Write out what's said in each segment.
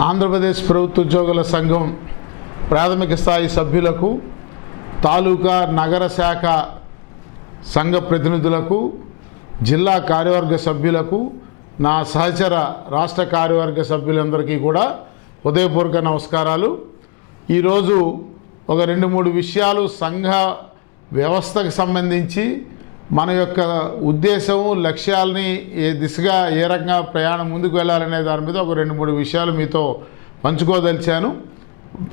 ఆంధ్రప్రదేశ్ ప్రభుత్వ ఉద్యోగుల సంఘం ప్రాథమిక స్థాయి సభ్యులకు తాలూకా నగర శాఖ సంఘ ప్రతినిధులకు జిల్లా కార్యవర్గ సభ్యులకు నా సహచర రాష్ట్ర కార్యవర్గ సభ్యులందరికీ కూడా హృదయపూర్వక నమస్కారాలు. ఈరోజు ఒక రెండు మూడు విషయాలు సంఘ వ్యవస్థకు సంబంధించి మన యొక్క ఉద్దేశం లక్ష్యాలని ఏ దిశగా ఏ రకంగా ప్రయాణం ముందుకు వెళ్ళాలనే దాని మీద ఒక రెండు మూడు విషయాలు మీతో పంచుకోదలిచాను.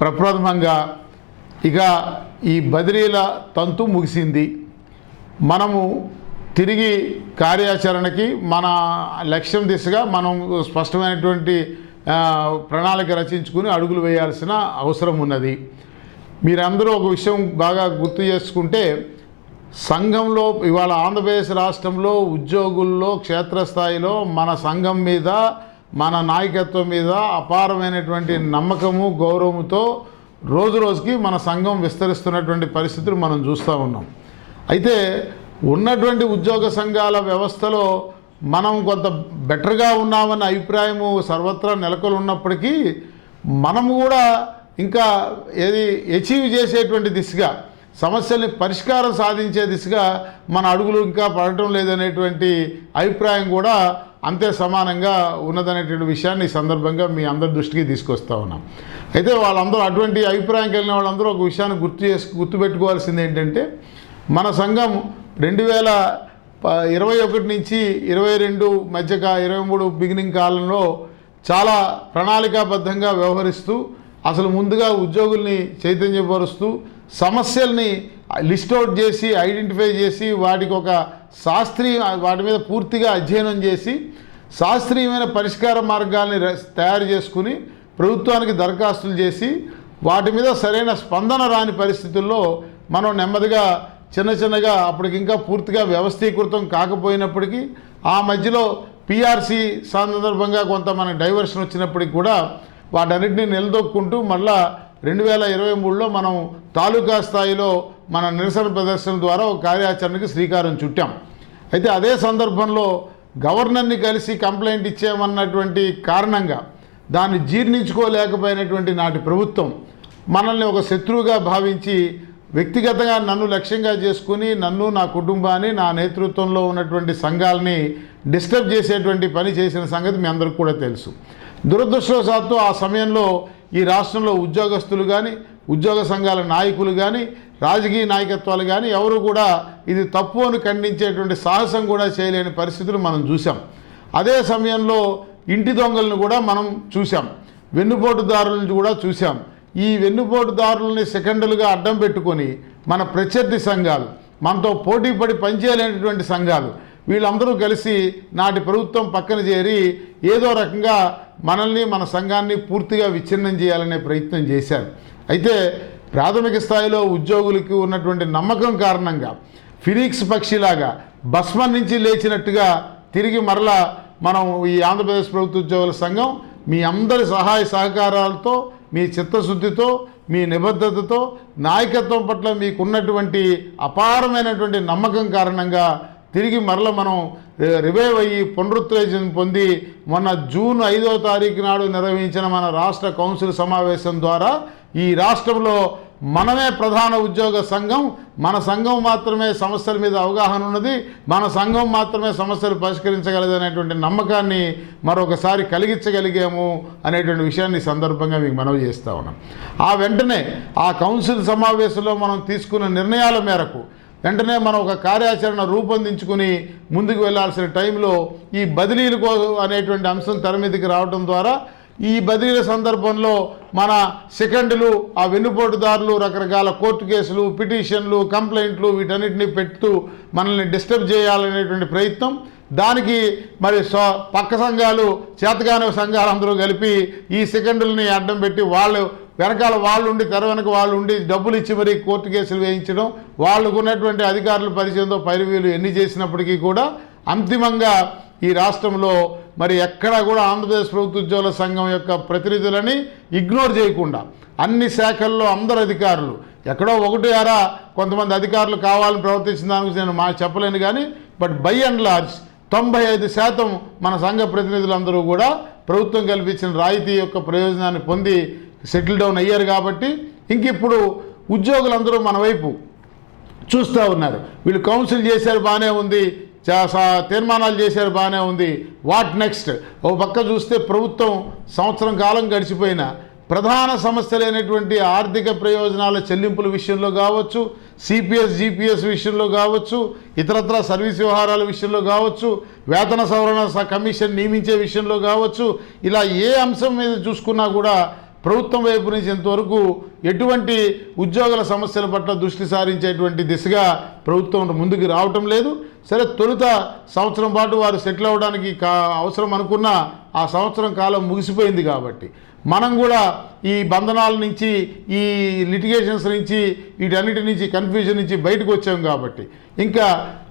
ప్రప్రథమంగా ఇక ఈ బదిలీల తంతు ముగిసింది. మనము తిరిగి కార్యాచరణకి మన లక్ష్యం దిశగా మనం స్పష్టమైనటువంటి ప్రణాళిక రచించుకుని అడుగులు వేయాల్సిన అవసరం ఉన్నది. మీరందరూ ఒక విషయం బాగా గుర్తు చేసుకుంటే సంఘంలో ఇవాళ ఆంధ్రప్రదేశ్ రాష్ట్రంలో ఉద్యోగుల్లో క్షేత్రస్థాయిలో మన సంఘం మీద మన నాయకత్వం మీద అపారమైనటువంటి నమ్మకము గౌరవముతో రోజు రోజుకి మన సంఘం విస్తరిస్తున్నటువంటి పరిస్థితులు మనం చూస్తూ ఉన్నాం. అయితే ఉన్నటువంటి ఉద్యోగ సంఘాల వ్యవస్థలో మనం కొంత బెటర్గా ఉన్నామన్న అభిప్రాయము సర్వత్రా నెలకొని ఉన్నప్పటికీ మనము కూడా ఇంకా ఏది అచీవ్ చేసేటువంటి దిశగా సమస్యల్ని పరిష్కారం సాధించే దిశగా మన అడుగులు ఇంకా పడటం లేదనేటువంటి అభిప్రాయం కూడా అంతే సమానంగా ఉన్నదనేటువంటి విషయాన్ని ఈ సందర్భంగా మీ అందరి దృష్టికి తీసుకొస్తా ఉన్నాం. అయితే వాళ్ళందరూ అటువంటి అభిప్రాయం కలిగిన వాళ్ళందరూ ఒక విషయాన్ని గుర్తు చేసు గుర్తుపెట్టుకోవాల్సింది ఏంటంటే మన సంఘం రెండు వేల ఇరవై ఒకటి నుంచి ఇరవై రెండు మధ్య కా ఇరవై మూడు బిగినింగ్ కాలంలో చాలా ప్రణాళికాబద్ధంగా వ్యవహరిస్తూ అసలు ముందుగా ఉద్యోగుల్ని చైతన్యపరుస్తూ సమస్యల్ని లిస్ట్ అవుట్ చేసి ఐడెంటిఫై చేసి వాటికి ఒక శాస్త్రీయ వాటి మీద పూర్తిగా అధ్యయనం చేసి శాస్త్రీయమైన పరిష్కార మార్గాల్ని తయారు చేసుకుని ప్రభుత్వానికి దరఖాస్తులు చేసి వాటి మీద సరైన స్పందన రాని పరిస్థితుల్లో మనం నెమ్మదిగా చిన్న చిన్నగా అప్పటికి ఇంకా పూర్తిగా వ్యవస్థీకృతం కాకపోయినప్పటికీ ఆ మధ్యలో పీఆర్సీ సందర్భంగా కొంత మనకి డైవర్షన్ వచ్చినప్పటికి కూడా వాటన్నిటిని నిలదొక్కుంటూ మళ్ళా రెండు వేల ఇరవై మూడులో మనం తాలూకా స్థాయిలో మన నిరసన ప్రదర్శన ద్వారా ఒక కార్యాచరణకి శ్రీకారం చుట్టాం. అయితే అదే సందర్భంలో గవర్నర్ని కలిసి కంప్లైంట్ ఇచ్చామన్నటువంటి కారణంగా దాన్ని జీర్ణించుకోలేకపోయినటువంటి నాటి ప్రభుత్వం మనల్ని ఒక శత్రువుగా భావించి వ్యక్తిగతంగా నన్ను లక్ష్యంగా చేసుకుని నన్ను నా కుటుంబాన్ని నా నేతృత్వంలో ఉన్నటువంటి సంఘాలని డిస్టర్బ్ చేసేటువంటి పని చేసిన సంగతి మీ అందరికీ కూడా తెలుసు. దురదృష్టవశాత్తు ఆ సమయంలో ఈ రాష్ట్రంలో ఉద్యోగస్తులు కానీ ఉద్యోగ సంఘాల నాయకులు కానీ రాజకీయ నాయకత్వాలు కానీ ఎవరు కూడా ఇది తప్పు అని ఖండించేటువంటి సాహసం కూడా చేయలేని పరిస్థితులు మనం చూసాం అదే సమయంలో ఇంటి దొంగలను కూడా మనం చూసాం వెన్నుపోటుదారులను కూడా చూసాం ఈ వెన్నుపోటుదారులని సెకండ్లుగా అడ్డం పెట్టుకొని మన ప్రత్యర్థి సంఘాలు మనతో పోటీ పడి పనిచేయలేనటువంటి సంఘాలు వీళ్ళందరూ కలిసి నాటి ప్రభుత్వం పక్కన చేరి ఏదో రకంగా మనల్ని మన సంఘాన్ని పూర్తిగా విచ్ఛిన్నం చేయాలనే ప్రయత్నం చేశారు. అయితే ప్రాథమిక స్థాయిలో ఉద్యోగులకు ఉన్నటువంటి నమ్మకం కారణంగా ఫినిక్స్ పక్షిలాగా భస్మం నుంచి లేచినట్టుగా తిరిగి మరలా మనం ఈ ఆంధ్రప్రదేశ్ ప్రభుత్వ ఉద్యోగుల సంఘం మీ అందరి సహాయ సహకారాలతో మీ చిత్తశుద్ధితో మీ నిబద్ధతతో నాయకత్వం పట్ల మీకున్నటువంటి అపారమైనటువంటి నమ్మకం కారణంగా తిరిగి మరల మనం రివైవ్ అయ్యి పునరుత్తేజం పొంది మొన్న జూన్ ఐదో తారీఖు నాడు నిర్వహించిన మన రాష్ట్ర కౌన్సిల్ సమావేశం ద్వారా ఈ రాష్ట్రంలో మనమే ప్రధాన ఉద్యోగ సంఘం మన సంఘం మాత్రమే సమస్యల మీద అవగాహన ఉన్నది మన సంఘం మాత్రమే సమస్యలు పరిష్కరించగలదు అనేటువంటి నమ్మకాన్ని మరొకసారి కలిగించగలిగాము అనేటువంటి విషయాన్ని సందర్భంగా మీకు మనవి చేస్తా ఉన్నాం. ఆ వెంటనే ఆ కౌన్సిల్ సమావేశంలో మనం తీసుకున్న నిర్ణయాల మేరకు వెంటనే మనం ఒక కార్యాచరణ రూపొందించుకుని ముందుకు వెళ్ళాల్సిన టైంలో ఈ బదిలీలు అనేటువంటి అంశం తెర మీదకి రావడం ద్వారా ఈ బదిలీల సందర్భంలో మన సెకండ్లు ఆ వెన్నుపోటుదారులు రకరకాల కోర్టు కేసులు పిటిషన్లు కంప్లైంట్లు వీటన్నిటిని పెడుతూ మనల్ని డిస్టర్బ్ చేయాలనేటువంటి ప్రయత్నం. దానికి మరి స్వ పక్క సంఘాలు చేతగానే సంఘాలు అందరూ కలిపి ఈ సెకండ్లని అడ్డం పెట్టి వాళ్ళు వెనకాల వాళ్ళు ఉండి తెర వెనక వాళ్ళు ఉండి డబ్బులు ఇచ్చి మరీ కోర్టు కేసులు వేయించడం వాళ్ళకున్నటువంటి అధికారులు అధికారుల పరిచయంతో పైరువీలు ఎన్ని చేసినప్పటికీ కూడా అంతిమంగా ఈ రాష్ట్రంలో మరి ఎక్కడా కూడా ఆంధ్రప్రదేశ్ ప్రభుత్వ ఉద్యోగుల సంఘం యొక్క ప్రతినిధులని ఇగ్నోర్ చేయకుండా అన్ని శాఖల్లో అందరు అధికారులు ఎక్కడో ఒకటి అరా కొంతమంది అధికారులు కావాలని ప్రవర్తించిన దాని గురించి నేను మా చెప్పలేను కానీ బట్ బై అండ్ లార్జ్ తొంభై ఐదు శాతం మన సంఘ ప్రతినిధులందరూ కూడా ప్రభుత్వం కల్పించిన రాయితీ యొక్క ప్రయోజనాన్ని పొంది సెటిల్ డౌన్ అయ్యారు కాబట్టి ఇంక ఇప్పుడు ఉద్యోగులందరూ మన వైపు చూస్తూ ఉన్నారు. వీళ్ళు కౌన్సిల్ చేశారు బాగానే ఉంది. తీర్మానాలు చేశారు బాగానే ఉంది. వాట్ నెక్స్ట్ ఓ పక్క చూస్తే ప్రభుత్వం సంవత్సరం కాలం గడిచిపోయిన ప్రధాన సమస్యలైనటువంటి ఆర్థిక ప్రయోజనాల చెల్లింపుల విషయంలో కావచ్చు సిపిఎస్ జిపిఎస్ విషయంలో కావచ్చు ఇతరత్ర సర్వీస్ వ్యవహారాల విషయంలో కావచ్చు వేతన సవరణ స- కమిషన్ నియమించే విషయంలో కావచ్చు ఇలా ఏ అంశం మీద చూసుకున్నా కూడా ప్రభుత్వం వైపు నుంచి ఇంతవరకు ఎటువంటి ఉద్యోగుల సమస్యల పట్ల దృష్టి సారించేటువంటి దిశగా ప్రభుత్వం ముందుకు రావటం లేదు. సరే తొలుత సంవత్సరం పాటు వారు సెటిల్ అవ్వడానికి కా అవసరం అనుకున్న ఆ సంవత్సరం కాలం ముగిసిపోయింది కాబట్టి. మనం కూడా ఈ బంధనాల నుంచి ఈ లిటిగేషన్స్ నుంచి వీటన్నిటి నుంచి కన్ఫ్యూజన్ నుంచి బయటకు వచ్చాం కాబట్టి. ఇంకా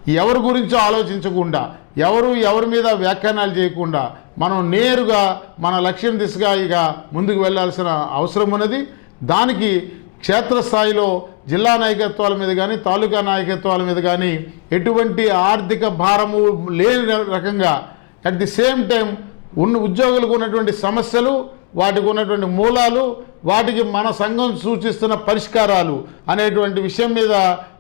ఎవరి గురించో ఆలోచించకుండా ఎవరు ఎవరి మీద వ్యాఖ్యానాలు చేయకుండా మనం నేరుగా మన లక్ష్యం దిశగా ఇక ముందుకు వెళ్ళాల్సిన అవసరం ఉన్నది. దానికి క్షేత్రస్థాయిలో జిల్లా నాయకత్వాల మీద కానీ తాలూకా నాయకత్వాల మీద కానీ ఎటువంటి ఆర్థిక భారము లేని రకంగా అట్ ది సేమ్ టైం ఉన్న ఉద్యోగులకు ఉన్నటువంటి సమస్యలు వాటికి ఉన్నటువంటి మూలాలు వాటికి మన సంఘం సూచిస్తున్న పరిష్కారాలు అనేటువంటి విషయం మీద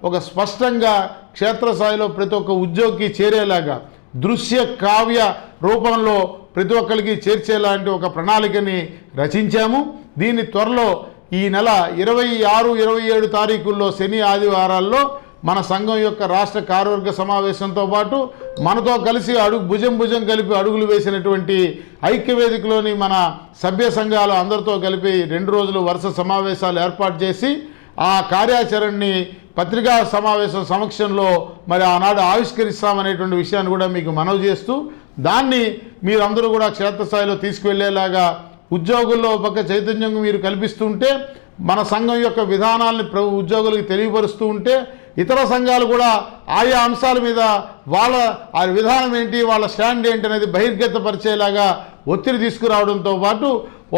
ఒక స్పష్టంగా క్షేత్రస్థాయిలో ప్రతి ఒక్క ఉద్యోగికి చేరేలాగా దృశ్య కావ్య రూపంలో ప్రతి ఒక్కరికి చేర్చేలాంటి ఒక ప్రణాళికని రచించాము. దీన్ని త్వరలో ఈ నెల ఇరవై ఆరు ఇరవై ఏడు తారీఖుల్లో శని ఆదివారాల్లో మన సంఘం యొక్క రాష్ట్ర కార్యవర్గ సమావేశంతో పాటు మనతో కలిసి అడుగు భుజం భుజం కలిపి అడుగులు వేసినటువంటి ఐక్యవేదికలోని మన సభ్య సంఘాలు అందరితో కలిపి రెండు రోజులు వరుస సమావేశాలు ఏర్పాటు చేసి ఆ కార్యాచరణని పత్రికా సమావేశం సమక్షంలో మరి ఆనాడు ఆవిష్కరిస్తామనేటువంటి విషయాన్ని కూడా మీకు మనవి చేస్తూ దాన్ని మీరందరూ కూడా క్షేత్రస్థాయిలో తీసుకువెళ్ళేలాగా ఉద్యోగుల్లో ఒక పక్క చైతన్యం మీరు కల్పిస్తుంటే మన సంఘం యొక్క విధానాల్ని ప్రభు ఉద్యోగులకు తెలియపరుస్తూ ఉంటే ఇతర సంఘాలు కూడా ఆయా అంశాల మీద వాళ్ళ ఆ విధానం ఏంటి వాళ్ళ స్టాండ్ ఏంటి అనేది బహిర్గతపరిచేలాగా ఒత్తిడి తీసుకురావడంతో పాటు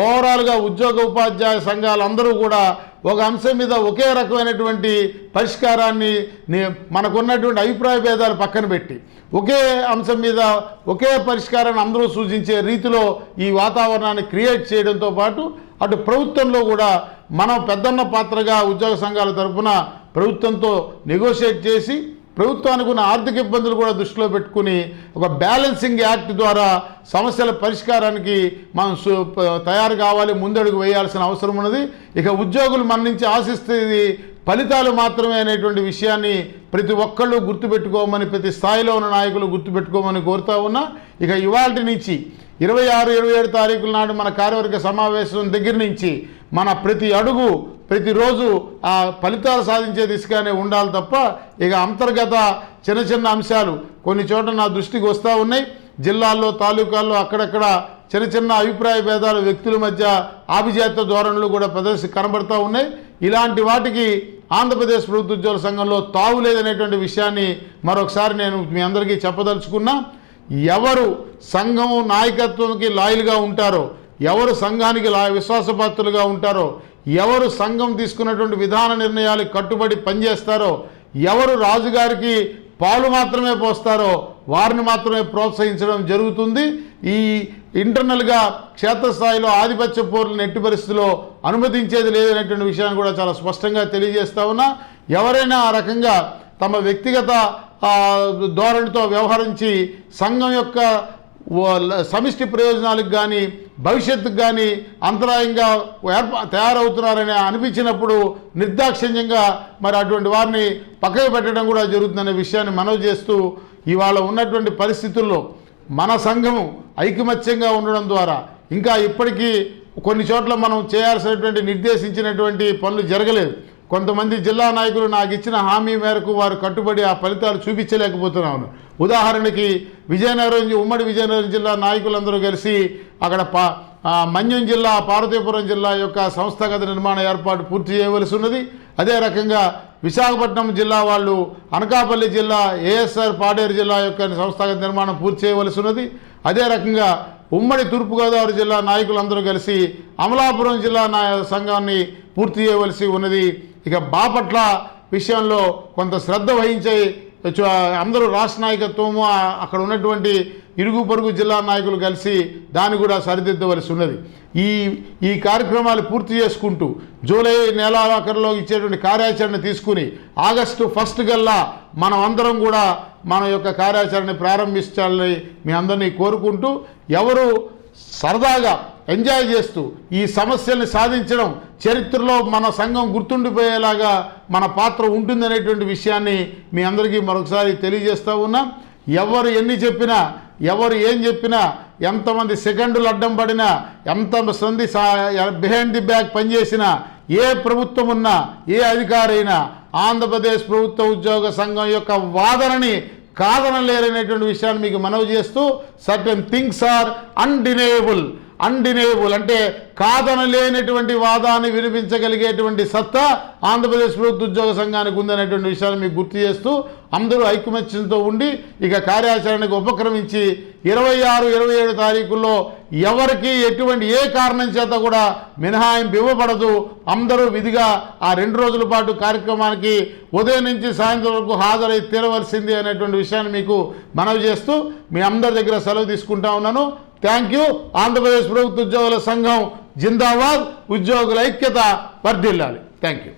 ఓవరాల్గా ఉద్యోగ ఉపాధ్యాయ సంఘాలందరూ కూడా ఒక అంశం మీద ఒకే రకమైనటువంటి పరిష్కారాన్ని మనకున్నటువంటి అభిప్రాయ భేదాలు పక్కన పెట్టి ఒకే అంశం మీద ఒకే పరిష్కారాన్ని అందరూ సూచించే రీతిలో ఈ వాతావరణాన్ని క్రియేట్ చేయడంతో పాటు అటు ప్రభుత్వంలో కూడా మనం పెద్దన్న పాత్రగా ఉద్యోగ సంఘాల తరపున ప్రభుత్వంతో నెగోషియేట్ చేసి ప్రభుత్వానికి ఉన్న ఆర్థిక ఇబ్బందులు కూడా దృష్టిలో పెట్టుకుని ఒక బ్యాలెన్సింగ్ యాక్ట్ ద్వారా సమస్యల పరిష్కారానికి మనం సు- తయారు కావాలి ముందడుగు వేయాల్సిన అవసరం ఉన్నది. ఇక ఉద్యోగులు మన నుంచి ఆశిస్తేది ఫలితాలు మాత్రమే అనేటువంటి విషయాన్ని ప్రతి ఒక్కళ్ళు గుర్తుపెట్టుకోమని ప్రతి స్థాయిలో ఉన్న నాయకులు గుర్తుపెట్టుకోమని కోరుతా ఉన్నా ఇక ఇవాళ నుంచి ఇరవై ఆరు ఇరవై ఏడు తారీఖుల నాడు మన కార్యవర్గ సమావేశం దగ్గర నుంచి మన ప్రతి అడుగు ప్రతిరోజు ఆ ఫలితాలు సాధించే దిశగానే ఉండాలి తప్ప ఇక అంతర్గత చిన్న చిన్న అంశాలు కొన్ని చోట్ల నా దృష్టికి వస్తూ ఉన్నాయి. జిల్లాల్లో తాలూకాల్లో అక్కడక్కడ చిన్న చిన్న అభిప్రాయ భేదాలు వ్యక్తుల మధ్య ఆభిజాత్య ధోరణులు కూడా ప్రదర్శి కనబడుతూ ఉన్నాయి. ఇలాంటి వాటికి ఆంధ్రప్రదేశ్ ప్రభుత్వ ఉద్యోగుల సంఘంలో తావు లేదనేటువంటి విషయాన్ని మరొకసారి నేను మీ అందరికీ చెప్పదలుచుకున్నా. ఎవరు సంఘం నాయకత్వంకి లాయల్గా ఉంటారో ఎవరు సంఘానికి లా విశ్వాసపాత్రులుగా ఉంటారో ఎవరు సంఘం తీసుకున్నటువంటి విధాన నిర్ణయాలు కట్టుబడి పనిచేస్తారో ఎవరు రాజుగారికి పాలు మాత్రమే పోస్తారో వారిని మాత్రమే ప్రోత్సహించడం జరుగుతుంది. ఈ ఇంటర్నల్గా క్షేత్రస్థాయిలో ఆధిపత్య పోరులను ఎట్టి పరిస్థితిలో అనుమతించేది లేదనేటువంటి విషయాన్ని కూడా చాలా స్పష్టంగా తెలియజేస్తా ఉన్నా. ఎవరైనా ఆ రకంగా తమ వ్యక్తిగత ధోరణితో వ్యవహరించి సంఘం యొక్క సమిష్టి ప్రయోజనాలకు కానీ భవిష్యత్తుకు కానీ అంతరాయంగా తయారవుతున్నారని అనిపించినప్పుడు నిర్దాక్షిణ్యంగా మరి అటువంటి వారిని పక్కకు పెట్టడం కూడా జరుగుతుందనే విషయాన్ని మనవి చేస్తూ ఇవాళ ఉన్నటువంటి పరిస్థితుల్లో మన సంఘము ఐకమత్యంగా ఉండడం ద్వారా. ఇంకా ఇప్పటికీ కొన్ని చోట్ల మనం చేయాల్సినటువంటి నిర్దేశించినటువంటి పనులు జరగలేదు. కొంతమంది జిల్లా నాయకులు నాకు ఇచ్చిన హామీ మేరకు వారు కట్టుబడి ఆ ఫలితాలు చూపించలేకపోతున్నాను. ఉదాహరణకి విజయనగరం ఉమ్మడి విజయనగరం జిల్లా నాయకులందరూ కలిసి అక్కడ పా మన్యం జిల్లా పార్వతీపురం జిల్లా యొక్క సంస్థాగత నిర్మాణ ఏర్పాటు పూర్తి చేయవలసి ఉన్నది. అదే రకంగా విశాఖపట్నం జిల్లా వాళ్ళు అనకాపల్లి జిల్లా ఏఎస్ఆర్ పాడేరు జిల్లా యొక్క సంస్థాగత నిర్మాణం పూర్తి చేయవలసి ఉన్నది. అదే రకంగా ఉమ్మడి తూర్పుగోదావరి జిల్లా నాయకులందరూ కలిసి అమలాపురం జిల్లా నా సంఘాన్ని పూర్తి చేయవలసి ఉన్నది. ఇక బాపట్ల విషయంలో కొంత శ్రద్ధ వహించే అందరూ రాష్ట్ర నాయకత్వము అక్కడ ఉన్నటువంటి ఇరుగు పొరుగు జిల్లా నాయకులు కలిసి దాన్ని కూడా సరిదిద్దవలసి ఉన్నది. ఈ ఈ కార్యక్రమాలు పూర్తి చేసుకుంటూ జూలై నెలాఖరులో ఇచ్చేటువంటి కార్యాచరణ తీసుకుని ఆగస్టు ఫస్ట్ గల్లా మనం అందరం కూడా మన యొక్క కార్యాచరణ ప్రారంభించాలని మీ అందరినీ కోరుకుంటూ ఎవరు సరదాగా ఎంజాయ్ చేస్తూ ఈ సమస్యల్ని సాధించడం చరిత్రలో మన సంఘం గుర్తుండిపోయేలాగా మన పాత్ర ఉంటుందనేటువంటి విషయాన్ని మీ అందరికీ మరొకసారి తెలియజేస్తూ ఉన్నా. ఎవరు ఎన్ని చెప్పినా ఎవరు ఏం చెప్పినా ఎంతమంది సెకండ్లు అడ్డం పడినా ఎంతమంది బిహైండ్ ది బ్యాక్ పనిచేసినా ఏ ప్రభుత్వం ఉన్నా ఏ అధికారైనా ఆంధ్రప్రదేశ్ ప్రభుత్వ ఉద్యోగ సంఘం యొక్క వాదనని కాదనలేరనేటువంటి విషయాన్ని మీకు మనవి చేస్తూ certain things are undeniable undeniable అంటే కాదనలేనటువంటి వాదాన్ని వినిపించగలిగేటువంటి సత్తా ఆంధ్రప్రదేశ్ ప్రభుత్వ ఉద్యోగ సంఘానికి ఉందనేటువంటి విషయాన్ని మీకు గుర్తు చేస్తూ అందరూ ఐకమత్యంతో ఉండి ఇక కార్యాచరణకు ఉపక్రమించి ఇరవై ఆరు ఇరవై ఏడు తారీఖుల్లో ఎవరికి ఎటువంటి ఏ కారణం చేత కూడా మినహాయింపు ఇవ్వబడదు. అందరూ విధిగా ఆ రెండు రోజుల పాటు కార్యక్రమానికి ఉదయం నుంచి సాయంత్రం వరకు హాజరై తీరవలసింది అనేటువంటి విషయాన్ని మీకు మనవి చేస్తూ మీ అందరి దగ్గర సెలవు తీసుకుంటా ఉన్నాను. Thank you. ఆంధ్రప్రదేశ్ ప్రభుత్వ ఉద్యోగుల సంఘం జిందాబాద్ ఉద్యోగుల ఐక్యత వర్ధిల్లాలి. Thank you.